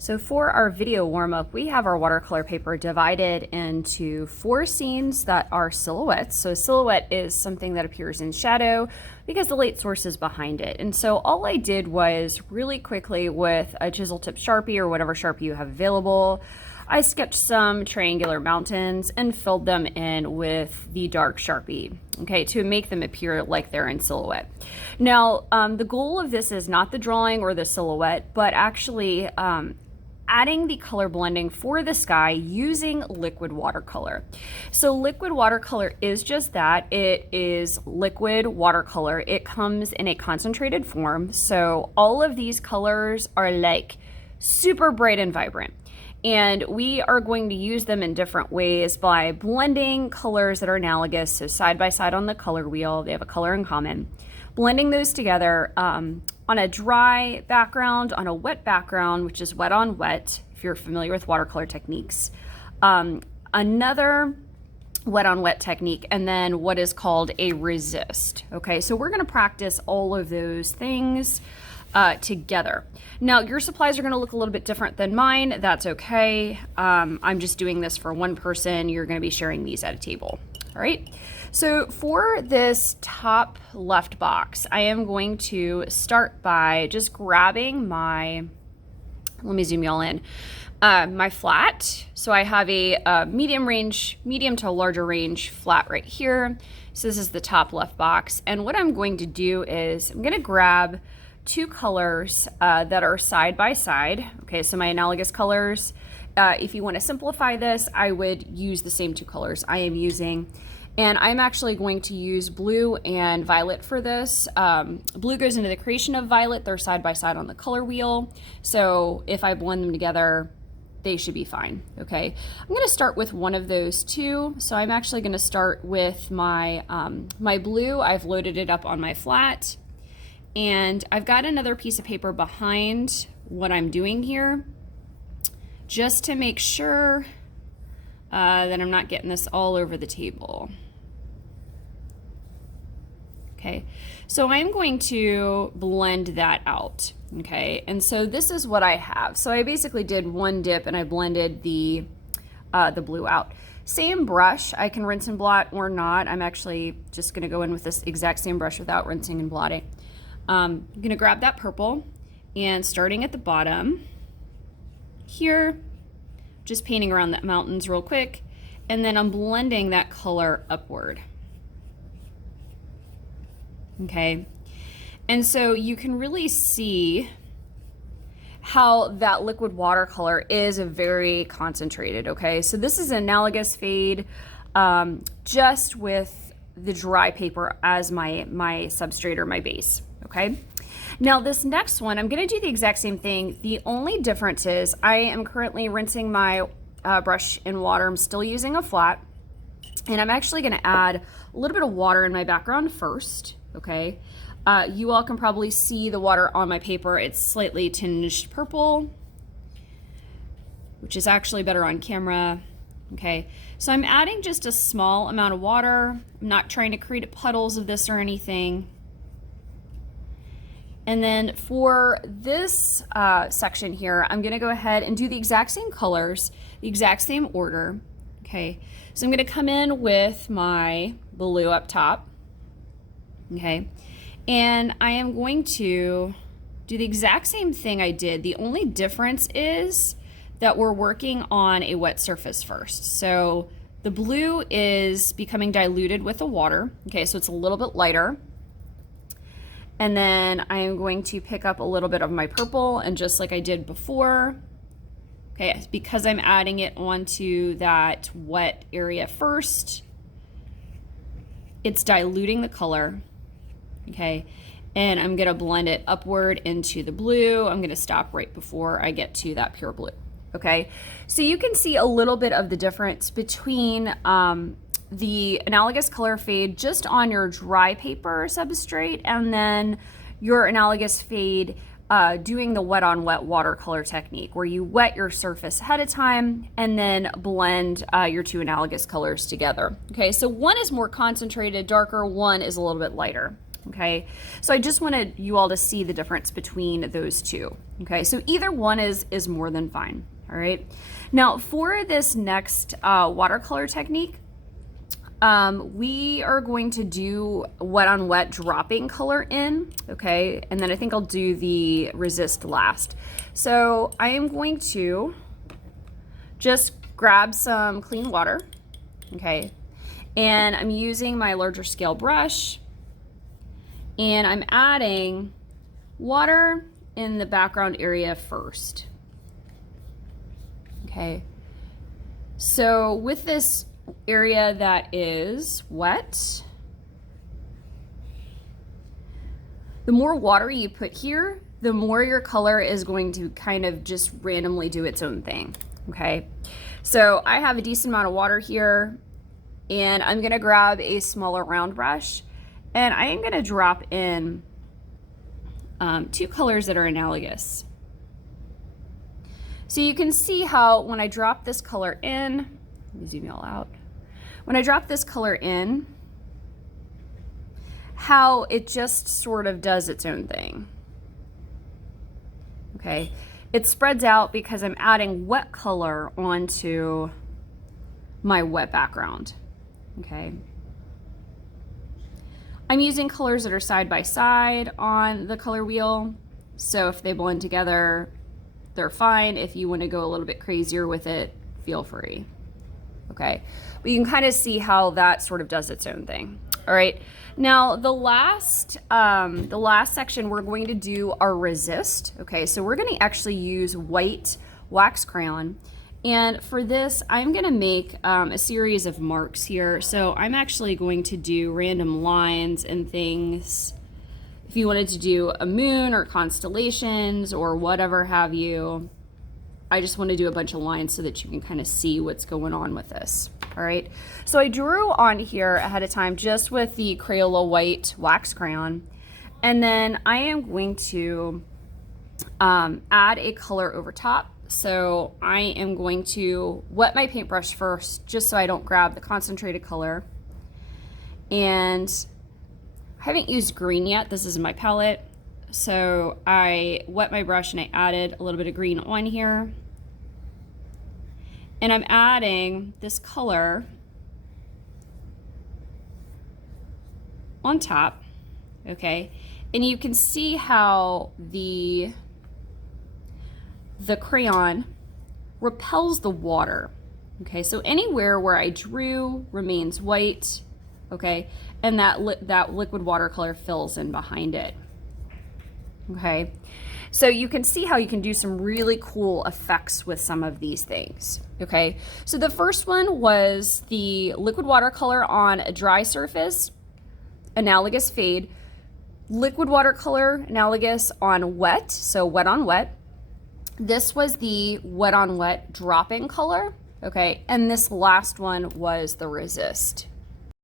So for our video warm-up, we have our watercolor paper divided into 4 scenes that are silhouettes. So a silhouette is something that appears in shadow because the light source is behind it. And so all I did was really quickly with a chisel tip Sharpie or whatever Sharpie you have available, I sketched some triangular mountains and filled them in with the dark Sharpie, okay, to make them appear like they're in silhouette. Now, the goal of this is not the drawing or the silhouette, but actually adding the color blending for the sky using liquid watercolor. So liquid watercolor is just that. It is liquid watercolor. It comes in a concentrated form. So all of these colors are like super bright and vibrant. And we are going to use them in different ways by blending colors that are analogous. So side by side on the color wheel, they have a color in common. Blending those together on a dry background, on a wet background, which is wet on wet, if you're familiar with watercolor techniques. Another wet on wet technique, and then what is called a resist. Okay, so we're gonna practice all of those things together. Now, your supplies are going to look a little bit different than mine. That's okay. I'm just doing this for one person. You're going to be sharing these at a table. All right. So for this top left box, I am going to start by just grabbing my, let me zoom y'all in, my flat. So I have a medium to larger range flat right here. So this is the top left box. And what I'm going to do is I'm going to grab 2 colors that are side by side. Okay, so my analogous colors. If you want to simplify this, I would use the same 2 colors I am using. And I'm actually going to use blue and violet for this. Blue goes into the creation of violet. They're side by side on the color wheel. So if I blend them together, they should be fine. Okay, I'm going to start with one of those 2. So I'm actually going to start with my, my blue. I've loaded it up on my flat. And I've got another piece of paper behind what I'm doing here, just to make sure that I'm not getting this all over the table. Okay, so I'm going to blend that out. Okay, and so this is what I have. So I basically did one dip and I blended the blue out. Same brush, I can rinse and blot or not. I'm actually just gonna go in with this exact same brush without rinsing and blotting. I'm gonna grab that purple and starting at the bottom here, just painting around the mountains real quick, and then I'm blending that color upward. Okay, and so you can really see how that liquid watercolor is very concentrated. Okay, so this is an analogous fade just with the dry paper as my substrate or my base. Okay, now this next one, I'm going to do the exact same thing. The only difference is I am currently rinsing my brush in water. I'm still using a flat, and I'm actually going to add a little bit of water in my background first. Okay, you all can probably see the water on my paper. It's slightly tinged purple, which is actually better on camera. Okay, so I'm adding just a small amount of water. I'm not trying to create puddles of this or anything. And then for this section here, I'm gonna go ahead and do the exact same colors, the exact same order. Okay, so I'm gonna come in with my blue up top. Okay, and I am going to do the exact same thing I did. The only difference is that we're working on a wet surface first. So the blue is becoming diluted with the water. Okay, so it's a little bit lighter. And then I am going to pick up a little bit of my purple, and just like I did before, okay, because I'm adding it onto that wet area first, it's diluting the color, okay, and I'm gonna blend it upward into the blue. I'm gonna stop right before I get to that pure blue, okay? So you can see a little bit of the difference between the analogous color fade just on your dry paper substrate, and then your analogous fade doing the wet on wet watercolor technique, where you wet your surface ahead of time and then blend your 2 analogous colors together. Okay, so one is more concentrated, darker, one is a little bit lighter. Okay, so I just wanted you all to see the difference between those two. Okay, so either one is more than fine. All right, now for this next watercolor technique, we are going to do wet on wet dropping color in, okay, and then I think I'll do the resist last. So I am going to just grab some clean water, okay, and I'm using my larger scale brush, and I'm adding water in the background area first. Okay, so with this area that is wet, the more water you put here, the more your color is going to kind of just randomly do its own thing. Okay, so I have a decent amount of water here, and I'm gonna grab a smaller round brush, and I am gonna drop in two colors that are analogous. So you can see how when I drop this color in, let me zoom you all out. When I drop this color in, how it just sort of does its own thing. Okay, it spreads out because I'm adding wet color onto my wet background. Okay, I'm using colors that are side by side on the color wheel, so if they blend together, they're fine. If you want to go a little bit crazier with it, feel free. Okay, but you can kind of see how that sort of does its own thing. All right, now the last section we're going to do our resist. Okay, so we're going to actually use white wax crayon, and for this I'm going to make a series of marks here. So I'm actually going to do random lines and things. If you wanted to do a moon or constellations or whatever have you, I just want to do a bunch of lines so that you can kind of see what's going on with this. All right, so I drew on here ahead of time just with the Crayola white wax crayon, and then I am going to add a color over top. So I am going to wet my paintbrush first just so I don't grab the concentrated color, and I haven't used green yet. This is in my palette. So I wet my brush and I added a little bit of green on here. And I'm adding this color on top, okay? And you can see how the crayon repels the water, okay? So anywhere where I drew remains white, okay? And that liquid watercolor fills in behind it. Okay, so you can see how you can do some really cool effects with some of these things. Okay, so the first one was the liquid watercolor on a dry surface, analogous fade, liquid watercolor analogous on wet, so wet on wet. This was the wet on wet drop-in color, okay, and this last one was the resist.